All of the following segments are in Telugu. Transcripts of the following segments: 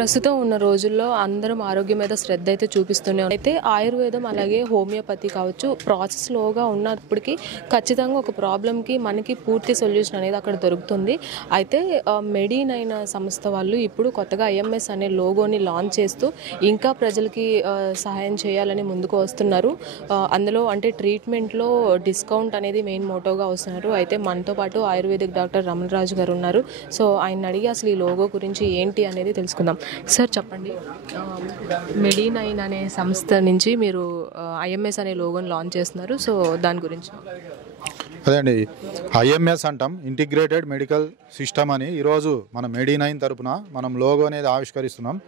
ప్రస్తుతం ఉన్న రోజుల్లో అందరం ఆరోగ్యం మీద శ్రద్ధ అయితే చూపిస్తూనే అయితే ఆయుర్వేదం అలాగే హోమియోపతి కావచ్చు ప్రాసెస్ స్లోగా ఉన్నప్పటికీ ఖచ్చితంగా ఒక ప్రాబ్లంకి మనకి పూర్తి సొల్యూషన్ అనేది అక్కడ దొరుకుతుంది. అయితే మెడి9 సంస్థ వాళ్ళు ఇప్పుడు కొత్తగా ఐఎంఎస్ అనే లోగోని లాంచ్ చేస్తూ ఇంకా ప్రజలకి సహాయం చేయాలని ముందుకు వస్తున్నారు. అందులో అంటే ట్రీట్మెంట్లో డిస్కౌంట్ అనేది మెయిన్ మోటోగా వస్తున్నారు. అయితే మనతో పాటు ఆయుర్వేదిక్ డాక్టర్ రమణరాజు గారు ఉన్నారు. సో ఆయన అడిగి అసలు ఈ లోగో గురించి ఏంటి అనేది తెలుసుకుందాం. సార్ చెప్పండి, మెడి9 అనే సంస్థ నుంచి మీరు ఐఎంఎస్ అనే లోగోని లాంచ్ చేస్తున్నారు. సో దాని గురించి. అదే అండి, ఐఎంఎస్ అంటాం, ఇంటిగ్రేటెడ్ మెడికల్ సిస్టమ్ అని. ఈరోజు మన మెడి9 తరపున మనం లోగో అనేది ఆవిష్కరిస్తున్నాం.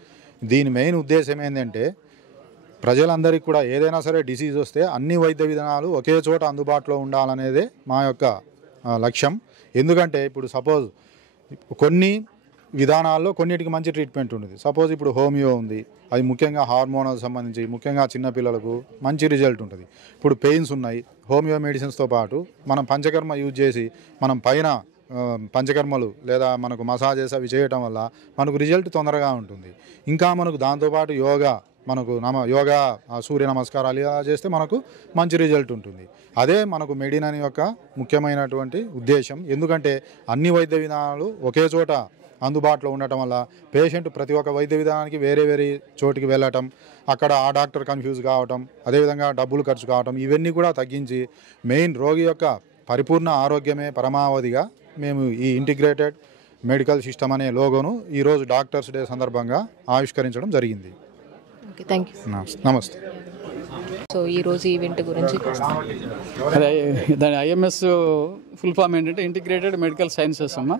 దీని మెయిన్ ఉద్దేశం ఏంటంటే ప్రజలందరికీ కూడా ఏదైనా సరే డిసీజ్ వస్తే అన్ని వైద్య విధానాలు ఒకే చోట అందుబాటులో ఉండాలనేదే మా యొక్క లక్ష్యం. ఎందుకంటే ఇప్పుడు సపోజ్ కొన్ని విధానాల్లో కొన్నిటికి మంచి ట్రీట్మెంట్ ఉంటుంది. సపోజ్ ఇప్పుడు హోమియో ఉంది, అది ముఖ్యంగా హార్మోనల్ సంబంధించి ముఖ్యంగా చిన్నపిల్లలకు మంచి రిజల్ట్ ఉంటుంది. ఇప్పుడు పెయిన్స్ ఉన్నాయి, హోమియో మెడిసిన్స్తో పాటు మనం పంచకర్మ యూజ్ చేసి మనం పైన పంచకర్మలు లేదా మనకు మసాజెస్ అవి చేయటం వల్ల మనకు రిజల్ట్ తొందరగా ఉంటుంది. ఇంకా మనకు దాంతోపాటు మనకు యోగా సూర్య నమస్కారాలు ఇలా చేస్తే మనకు మంచి రిజల్ట్ ఉంటుంది. అదే మనకు మెడి9 యొక్క ముఖ్యమైనటువంటి ఉద్దేశం. ఎందుకంటే అన్ని వైద్య విధానాలు ఒకే చోట అందుబాటులో ఉండటం వల్ల పేషెంట్ ప్రతి ఒక్క వైద్య విధానానికి వేరే చోటికి వెళ్ళటం, అక్కడ ఆ డాక్టర్ కన్ఫ్యూజ్ కావటం, అదేవిధంగా డబ్బులు ఖర్చు కావటం, ఇవన్నీ కూడా తగ్గించి మెయిన్ రోగి యొక్క పరిపూర్ణ ఆరోగ్యమే పరమావధిగా మేము ఈ ఇంటిగ్రేటెడ్ మెడికల్ సిస్టమ్ అనే లోగోను ఈరోజు డాక్టర్స్ డే సందర్భంగా ఆవిష్కరించడం జరిగింది. Okay, thank you. నమస్తే. సో ఈరోజు ఈవెంట్ గురించి అదే దాని ఐఎంఎస్ ఫుల్ ఫామ్ ఏంటంటే ఇంటిగ్రేటెడ్ మెడికల్ సైన్సెస్ అమ్మ.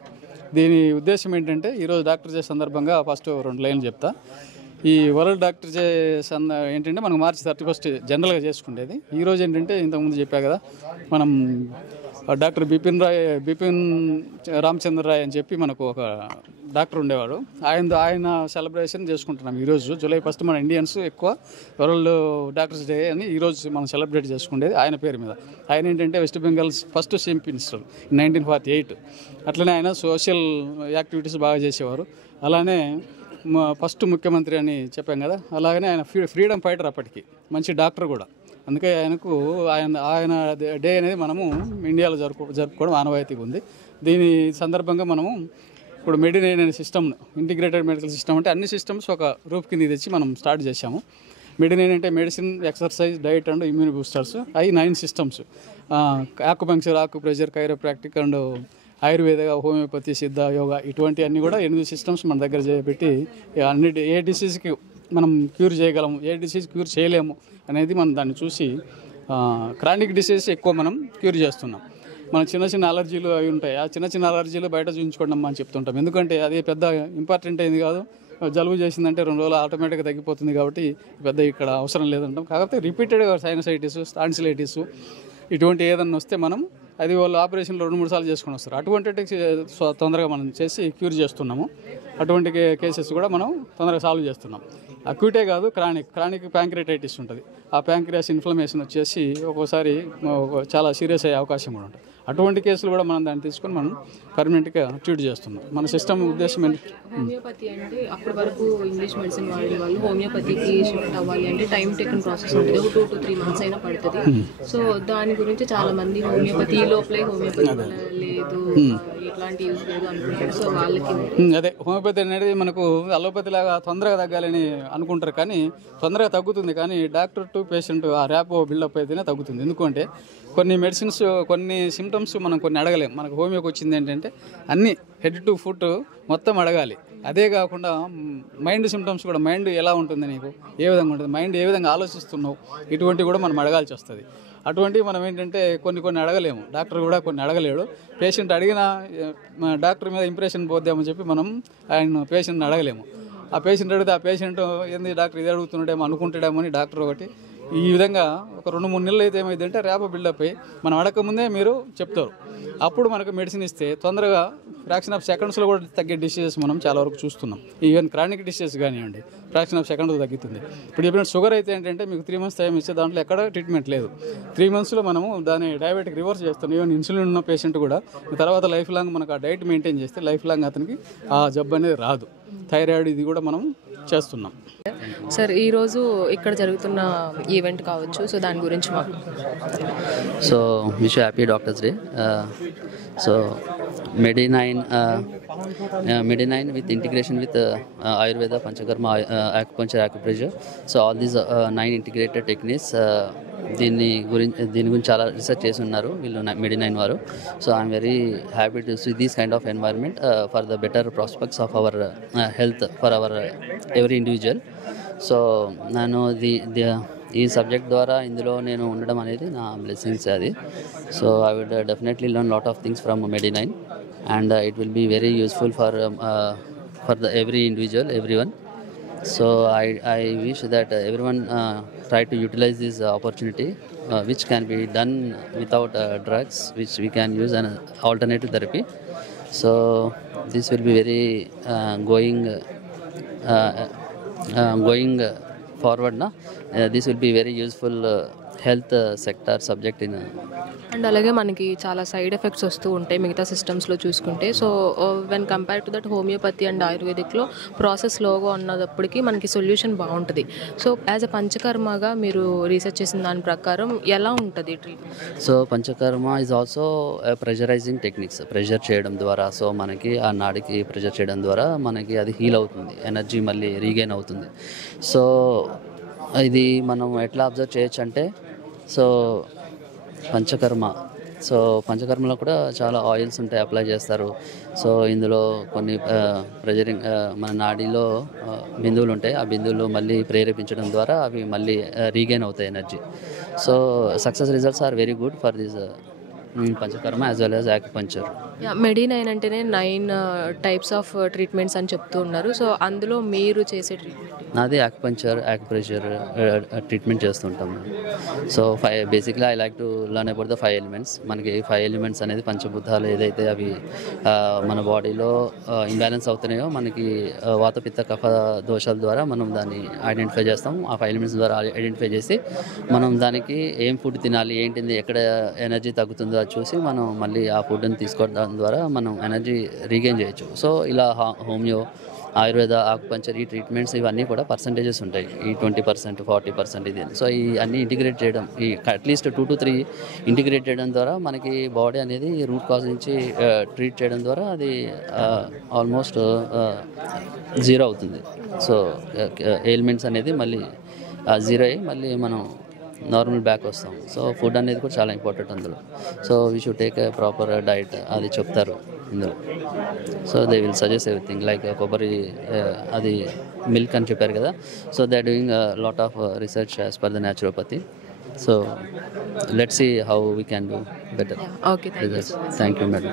దీని ఉద్దేశం ఏంటంటే ఈరోజు డాక్టర్ డే సందర్భంగా ఫస్ట్ 2 లైన్లు చెప్తా. ఈ వరల్డ్ డాక్టర్ డే ఏంటంటే మనం March 31 జనరల్గా చేసుకునేది. ఈరోజు ఏంటంటే ఇంతకుముందు చెప్పా కదా, మనం డాక్టర్ బిపిన్ రామచంద్ర రాయ్ అని చెప్పి మనకు ఒక డాక్టర్ ఉండేవాడు. ఆయన సెలబ్రేషన్ చేసుకుంటున్నాం ఈరోజు July 1. మన ఇండియన్స్ ఎక్కువ వరల్డ్ డాక్టర్స్ డే అని ఈరోజు మనం సెలబ్రేట్ చేసుకునేది ఆయన పేరు మీద. ఆయన ఏంటంటే west Bengal first chief minister 1948. అట్లనే ఆయన సోషల్ యాక్టివిటీస్ బాగా చేసేవారు. అలానే ఫస్ట్ ముఖ్యమంత్రి అని చెప్పాం కదా, అలాగనే ఆయన ఫ్రీడమ్ ఫైటర్, అప్పటికి మంచి డాక్టర్ కూడా. అందుకే ఆయన డే అనేది మనము ఇండియాలో జరుపుకోవడం ఆనవాయితీగా ఉంది. దీని సందర్భంగా మనము ఇప్పుడు మెడి9 అనే సిస్టమ్, ఇంటిగ్రేటెడ్ మెడికల్ సిస్టమ్ అంటే అన్ని సిస్టమ్స్ ఒక రూప్ కింద తెచ్చి మనం స్టార్ట్ చేశాము. మెడి9 అంటే medicine, exercise, diet and immune boosters. అవి 9 systems. Acupuncture, acupressure, chiropractic and Ayurveda, homeopathy, Siddha, yoga, ఇటువంటి అన్నీ కూడా 8 సిస్టమ్స్ మన దగ్గర చేపెట్టి ఏ డిసీజ్కి మనం క్యూర్ చేయగలము, ఏ డిసీజ్ క్యూర్ చేయలేము అనేది మనం దాన్ని చూసి క్రానిక్ డిసీజ్ ఎక్కువ మనం క్యూర్ చేస్తున్నాం. మన చిన్న అలర్జీలు అవి ఉంటాయి, ఆ చిన్న అలర్జీలు బయట చూపించుకోవడం అని చెప్తుంటాం. ఎందుకంటే అది పెద్ద ఇంపార్టెంట్ అయింది కాదు. జలుబు చేసిందంటే 2 రోజులు ఆటోమేటిక్గా తగ్గిపోతుంది కాబట్టి పెద్ద ఇక్కడ అవసరం లేదంటాం. కాకపోతే రిపీటెడ్గా సైనసైటిస్, టాన్సిలైటిస్ ఇటువంటి ఏదన్నా వస్తే మనం అది వాళ్ళు ఆపరేషన్లో 2-3 సార్లు చేసుకొని వస్తారు. అటువంటి తొందరగా మనం చేసి క్యూర్ చేస్తున్నాము. అటువంటి కేసెస్ కూడా మనం తొందరగా సాల్వ్ చేస్తున్నాం. అక్యూటే కాదు, క్రానిక్ ప్యాంక్రియాటైటిస్ ఉంటుంది. ఆ ప్యాంక్రియాస్ ఇన్ఫ్లమేషన్ వచ్చేసి ఒక్కోసారి చాలా సీరియస్ అయ్యే అవకాశం కూడా ఉంటుంది. అటువంటి కేసులు కూడా మనం దాన్ని తీసుకొని మనం పర్మనెంట్గా ట్రీట్ చేస్తున్నాం. మన సిస్టమ్ ఉద్దేశం ఏంటి, హోమియోపతి అంటే అప్పటి వరకు ఇంగ్లీష్ మెడిసిన్ వాడే వాళ్ళు హోమియోపతికి షిఫ్ట్ అవ్వాలి అంటే టైం టేకన్ ప్రాసెస్ ఉంటుంది. 2 to 3 months అయినా పడుతుంది. సో దాని గురించి చాలా మంది హోమియోపతి లోపలే హోమియోపతి లేదు, ఇట్లాంటి యూజ్ లేదు అనుకుంటారు. సో వాళ్ళకి అదే హోమియోపతి అనేది మనకు అలోపతి లాగా తొందరగా తగ్గాలని అనుకుంటారు, కానీ తొందరగా తగ్గుతుంది. కానీ డాక్టర్ టు పేషెంట్ ఆ ర్యాపో బిల్డప్ అయితేనే తగ్గుతుంది. ఎందుకంటే కొన్ని మెడిసిన్స్, కొన్ని సిమ్టమ్స్ మనం కొన్ని అడగలేం. మనకు హోమియోకి వచ్చింది ఏంటంటే అన్నీ హెడ్ టు ఫుట్ మొత్తం అడగాలి. అదే కాకుండా మైండ్ సిమ్టమ్స్ కూడా, మైండ్ ఎలా ఉంటుంది, నీకు ఏ విధంగా ఉంటుంది, మైండ్ ఏ విధంగా ఆలోచిస్తున్నావు, ఇటువంటివి కూడా మనం అడగాల్సి వస్తుంది. అటువంటివి మనం ఏంటంటే కొన్ని అడగలేము, డాక్టర్ కూడా కొన్ని అడగలేడు. పేషెంట్ అడిగినా డాక్టర్ మీద ఇంప్రెషన్ పోద్దామని చెప్పి మనం పేషెంట్ని అడగలేము. ఆ పేషెంట్ అడిగితే ఆ పేషెంట్ ఏంది డాక్టర్ ఇది అడుగుతున్నాడేమో అనుకుంటాడేమో అని డాక్టర్ ఒకటి ఈ విధంగా ఒక 2-3 నెలలు అయితే ఏమైందంటే ర్యాపో బిల్డప్ అయ్యి మనం అడగకముందే మీరు చెప్తారు. అప్పుడు మనకు మెడిసిన్ ఇస్తే తొందరగా ఫ్రాక్షన్ ఆఫ్ సెకండ్స్లో కూడా తగ్గే డిసీజెస్ మనం చాలా వరకు చూస్తున్నాం. ఈవెన్ క్రానిక్ డిసీజెస్ కానివ్వండి ఫ్రాక్షన్ ఆఫ్ సెకండ్లో తగ్గుతుంది. ఇప్పుడు చెప్పిన షుగర్ అయితే ఏంటంటే మీకు 3 months టైం ఇస్తే దాంట్లో ఎక్కడ ట్రీట్మెంట్ లేదు. 3 monthsలో మనము దాన్ని డయాబెటిక్ రివర్స్ చేస్తాం. ఈవెన్ ఇన్సులిన్ ఉన్న పేషెంట్ కూడా తర్వాత లైఫ్ లాంగ్ మనకు ఆ డైట్ మెయింటైన్ చేస్తే లైఫ్ లాంగ్ అతనికి ఆ జబ్బు అనేది రాదు. థైరాయిడ్ ఇది కూడా మనం చేస్తున్నాం. సార్ ఈరోజు ఇక్కడ జరుగుతున్న ఈవెంట్ కావచ్చు, సో దాని గురించి మాకు. So wish you happy Doctors Day. So Medi9 with integration with Ayurveda, Panchakarma, acupuncture, acupressure. So all these 9 integrated techniques. దీని గురించి చాలా రీసెర్చ్ చేసి ఉన్నారు వీళ్ళు Medi9 వారు. So I'm very happy to see these kind of environment for the better prospects of our health for our every individual. సో నేను ఈ సబ్జెక్ట్ ద్వారా ఇందులో నేను ఉండడం అనేది నా బ్లెస్సింగ్స్ అది. So I would definitely learn lot of things from Medi9 and it will be very useful for the every individual, everyone. So I wish that everyone try to utilize this opportunity which can be done without drugs, which we can use an alternative therapy. So this will be very going forward now. This will be very useful health sector subject in and అలాగే మనకి చాలా సైడ్ ఎఫెక్ట్స్ వస్తూ ఉంటాయి మిగతా సిస్టమ్స్లో చూసుకుంటే. So when compare to that homeopathy and ఆయుర్వేదిక్లో ప్రాసెస్ స్లోగా ఉన్నప్పటికీ మనకి సొల్యూషన్ బాగుంటుంది. సో యాజ్ అ పంచకర్మగా మీరు రీసెర్చ్ చేసిన దాని ప్రకారం ఎలా ఉంటుంది treatment? So panchakarma is also pressurising techniques. Pressure చేయడం ద్వారా, సో మనకి ఆ నాడికి ప్రెషర్ చేయడం ద్వారా మనకి అది హీల్ అవుతుంది, ఎనర్జీ మళ్ళీ రీగెయిన్ అవుతుంది. సో ఇది మనం ఎట్లా అబ్జర్వ్ చేయొచ్చు అంటే, సో పంచకర్మలో కూడా చాలా ఆయిల్స్ ఉంటాయి, అప్లై చేస్తారు. సో ఇందులో కొన్ని ప్రెజరింగ్ మన నాడీలో బిందువులు ఉంటాయి, ఆ బిందువులు మళ్ళీ ప్రేరేపించడం ద్వారా అవి మళ్ళీ రీగెయిన్ అవుతాయి energy. So success results are very good for this panchakarma as well as acupuncture. Medi9 అంటేనే 9 టైప్స్ ఆఫ్ ట్రీట్మెంట్స్ అని చెప్తూ ఉన్నారు. సో అందులో మీరు చేసే ట్రీట్మెంట్? నాది యాక్యుపంక్చర్, యాక్యుప్రెషర్ ట్రీట్మెంట్ చేస్తుంటాము. So basically I like to learn about the 5 elements. మనకి 5 ఎలిమెంట్స్ అనేది పంచభూతాలు ఏదైతే అవి మన బాడీలో ఇంబ్యాలెన్స్ అవుతున్నాయో, మనకి వాత పిత్త కఫ దోషాల ద్వారా మనం దాన్ని ఐడెంటిఫై చేస్తాం. ఆ 5 ఎలిమెంట్స్ ద్వారా ఐడెంటిఫై చేసి మనం దానికి ఏం ఫుడ్ తినాలి, ఏంటిది, ఎక్కడ ఎనర్జీ తగ్గుతుందో అది చూసి మనం మళ్ళీ ఆ ఫుడ్ని తీసుకోవడం ద్వారా మనం ఎనర్జీ రీగెయిన్ చేయొచ్చు. సో ఇలా హోమియో, ఆయుర్వేద, ఆకుపంచర్ ఈ ట్రీట్మెంట్స్ ఇవన్నీ కూడా పర్సంటేజెస్ ఉంటాయి. ఈ 20%, 40% ఇది. సో ఈ అన్నీ ఇంటిగ్రేట్ చేయడం, ఈ అట్లీస్ట్ 2 to 3 ఇంటిగ్రేట్ చేయడం ద్వారా మనకి బాడీ అనేది రూట్ కాజ్ నుంచి ట్రీట్ చేయడం ద్వారా అది ఆల్మోస్ట్ 0 అవుతుంది. సో ఎయిల్మెంట్స్ అనేది మళ్ళీ 0 అయ్యి మళ్ళీ మనం నార్మల్ బ్యాక్ వస్తాం. సో ఫుడ్ అనేది కూడా చాలా ఇంపార్టెంట్ అందులో. So we should take a proper diet అది చెప్తారు ఇందులో. So they will suggest everything like కొబ్బరి అది మిల్క్ అని చెప్పారు కదా. So they are doing lot of research as per the naturopathy. So let's see how we can do better. Okay, thank you madam.